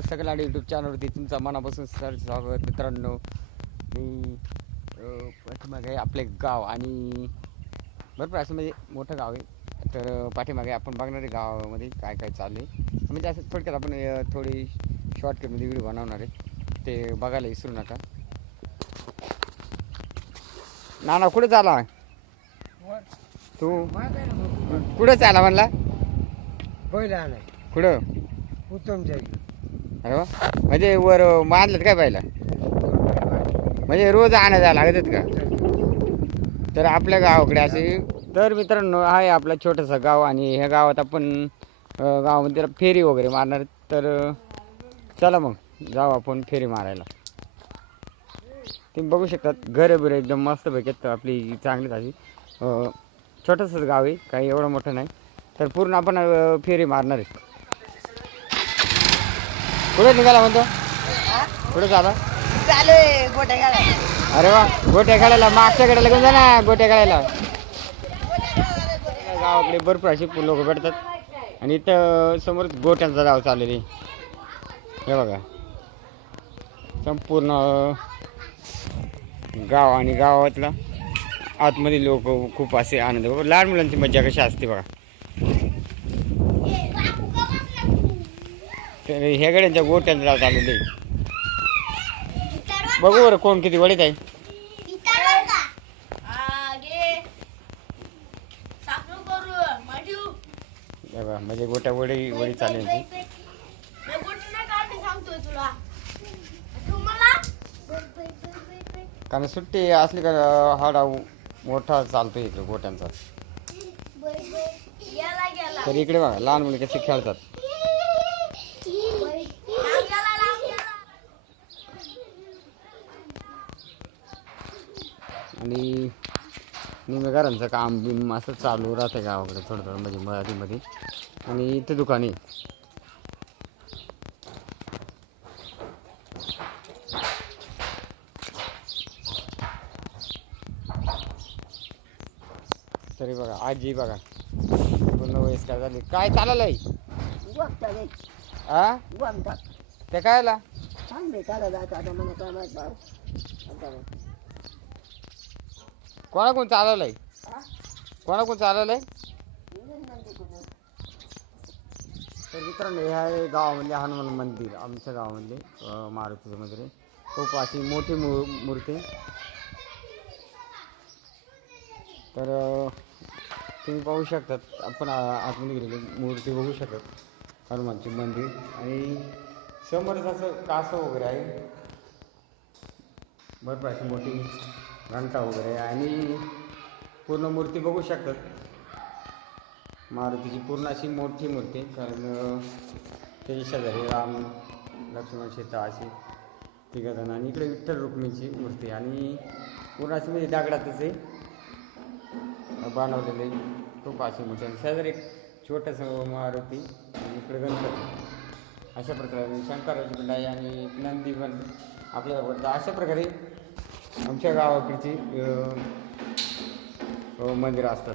सगळ्या यूट्यूब चॅनलवरती तुमचं मनापासून सर स्वागत. मित्रांनो, मी पाठीमागे आपले गाव आणि भरपूर असं म्हणजे मोठं गाव आहे. तर पाठीमागे आपण बघणार आहे गावामध्ये काय काय चालू आहे. म्हणजे असं थोडक्यात आपण थोडी शॉर्टकटमध्ये व्हिडिओ बनवणार आहे, ते बघायला विसरू नका. नाना कुठे चाला तू? कुठं चाला म्हणला? कुठं? उत्तमच्या अरे वा, म्हणजे वर बांधलं काय पाहिला? म्हणजे रोज आणा जायला लागत का? तर आपल्या गावाकडे असे तर मित्रांनो आहे आपला छोटंसं गाव आणि ह्या गावात आपण गावामध्ये फेरी वगैरे मारणार. तर चला मग जाऊ आपण फेरी मारायला. तुम्ही बघू शकतात घरं बिरं एकदम मस्त पैकी आपली चांगलीच अशी. छोटंसंच गाव आहे, काही एवढं मोठं नाही. तर पूर्ण आपण फेरी मारणार आहे. कुठे निघाला म्हणतो? कुठे झाला? चालू आहे गोट्या खेळायला. अरे वा, गोट्या खेळायला मागच्या कडेला घेऊन जा ना. गोट्या खेळायला गावाकडे भरपूर अशी लोक भेटतात आणि इथं समोर गोट्यांचा गाव चाललेली. हे बघा संपूर्ण गाव आणि गावातला आतमध्ये लोक खूप असे आनंद. लहान मुलांची मजा कशी असते बघा. तर ह्या गड्यांच्या गोट्यांचा गाव चाललेलं आहे. बघू बरं कोण किती वडीत आहे. म्हणजे गोट्या वडी वडी चालेल. कारण सुट्टी असली का हाडा मोठा चालतो इकडे गोट्यांचा. तर इकडे बघा लहान मुले कसे खेळतात. आणि निम्या घरांचं काम बिम असं चालू राहते गावाकडे थोडं थोडं म्हणजे मराठीमध्ये. आणि इथे दुकाने तरी बघा आजी बघा पूर्ण वयस्कर झाली. काय चाललं आहे? ते कायला कोणाकोण चालवलंय? कोणाकोण चालवलंय? तर मित्रांनो हे आहे गावामधले हनुमान मंदिर. आमच्या गावामधले मारुतीचं मंदिर आहे. खूप अशी मोठी मूर्ती. तर तुम्ही पाहू शकतात आपण आतमध्ये गेलेली मूर्ती बघू शकतात हनुमानची मंदिर. आणि समोरच असं कासव वगैरे आहे. भरपूर अशी मोठी घंटा वगैरे आणि पूर्ण मूर्ती बघू शकतात मारुतीची. पूर्ण अशी मोठी मूर्ती. कारण त्याच्या शेजारी राम लक्ष्मण सीता अशी तिघजण आणि इकडे विठ्ठल रुक्मिणीची मूर्ती. आणि पूर्ण अशी म्हणजे दगडातच आहे बनवलेले खूप अशी मोठी. आणि शेजारी एक छोटंसं मारुती आणि इकडे गणपती. अशा प्रकारे शंकराची पिंड आहे आणि नंदी पण आपल्याबरोबर. अशा प्रकारे आमच्या गावाकडची मंदिरं असतात.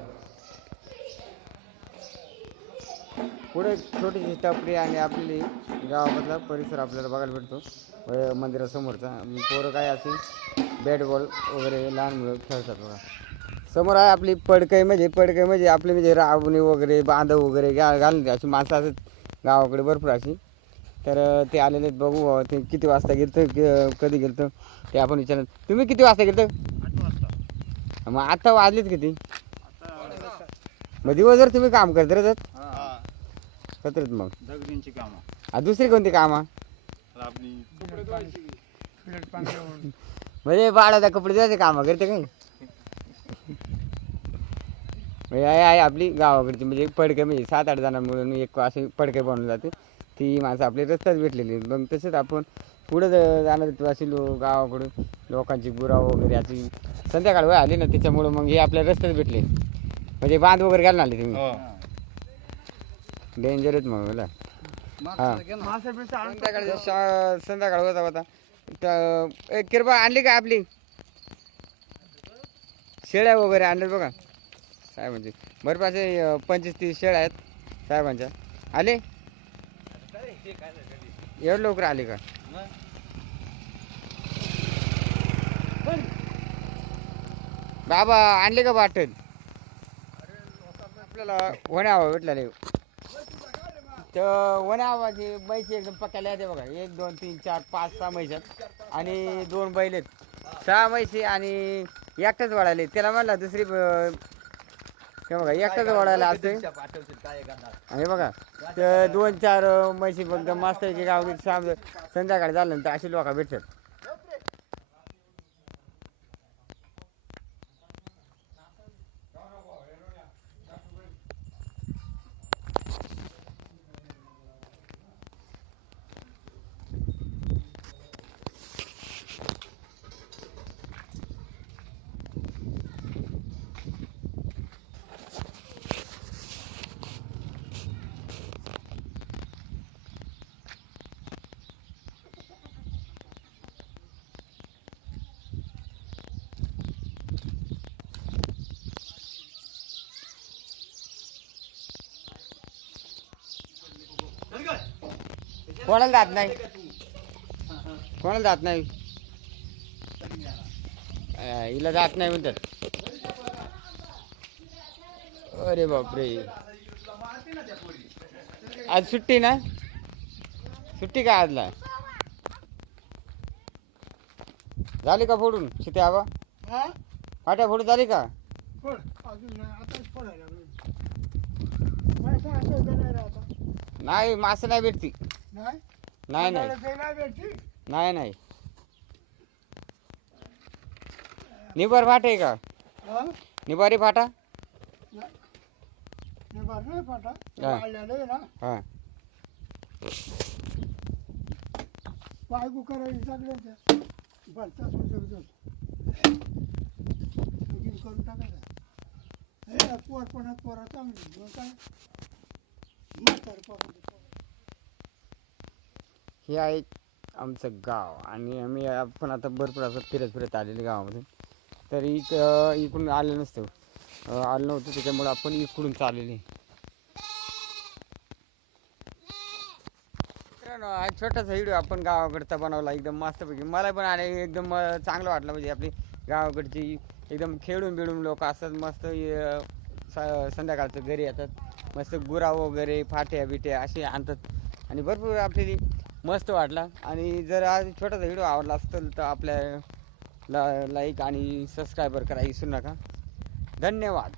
पुढे छोटीशी टपरी आणि आपली गावामधला परिसर आपल्याला बघायला भेटतो मंदिरासमोरचा. पोरं काय असेल बॅट बॉल वगैरे लहान मुलं खेळतात बघा. समोर आहे आपली पडकई म्हणजे आपली म्हणजे रावणी वगैरे बांधव वगैरे घालून अशी माणसं असतात गावाकडे भरपूर अशी. तर ते आलेले बघू ते किती वाजता गेलं कधी गेलं ते आपण विचारत. तुम्ही किती वाजता गेलं? 8 वाजता. मग आता वाजलेत किती? मग दिवसभर तुम्ही काम करत राहतात कतरत. मग दगडींची कामं दुसरी कोणती कामं? आपली म्हणजे बाळाचा कपडे द्यायचे कामं करते काही? म्हणजे आहे आपली गावाकडची म्हणजे पडके म्हणजे 7-8 जणां मिळून एक अशी पडके बनवून जाते. ती माणसं आपली रस्त्यात भेटलेली. मग तसेच आपण पुढं जाणार अशी गावाकडून लोकांची गुरा वगैरे अशी संध्याकाळ वेळ आली ना त्याच्यामुळं मग हे आपल्या रस्त्यात भेटले. म्हणजे बांध वगैरे घालून आले तुम्ही. डेंजर आहेत मग मला. हां संध्याकाळ होता तर किरबा आणली का आपली शेळ्या वगैरे आणल्यात बघा साहेबांचे. बरं असे 25-30 शेळ्या आहेत साहेबांच्या. आले एवढं लवकर आले का? बाबा आणले का बाटल? आपल्याला वण्या हवा भेटला नाही. तर वण्या हवाची म्हैशी एकदम पक्याला येते बघा. 1 2 3 4 5 6 म्हैस आहेत आणि 2 बैल आहेत. 6 म्हैशी आणि एकटाच वळाले. त्याला म्हणला दुसरी हे बघा एकटाच वळायला असते. आणि बघा तर 2 4 म्हैशी फक्त मस्त आहे की गाव संध्याकाळी झालं तर अशी लोक भेटतात. कोणाला जात नाही, कोणाला जात नाही, हिला जात नाही म्हणतात. अरे बापरे, आज सुट्टी ना? सुट्टी का आजला? झाली का फोडून शिते हवा? फाट्या फोडून झाली का? नाही मासे नाही भेटती. नाही नाही नाही नाही. निबार फाट आहे का? निबारी फाटा? हा बायको करायची सगळ्यांच्या भरताच करून टाकायचा. हे पोरपणात पोरा चांगली काय हे आहे आमचं गाव आणि आम्ही आपण आता भरपूर असं फिरत आलेलं गावामध्ये. तर इकडून आलं नसतं, आलं नव्हतं त्याच्यामुळे आपण इकडून चाललेले. मित्रांनो हा छोटासा व्हिडिओ आपण गावाकडचा बनवला एकदम मस्तपैकी. मला पण आणि एकदम चांगलं वाटलं. म्हणजे आपली गावाकडची एकदम खेळून बिळून लोक असतात मस्त. संध्याकाळचं घरी येतात मस्त गुरा वगैरे फाट्या बिट्या असे आणतात आणि भरपूर आपल्याला मस्त वाटला. आणि जर हा छोटासा व्हिडिओ आवडला असेल तर आपल्या लाईक आणि सबस्क्राईबर करा विसरू नका. धन्यवाद.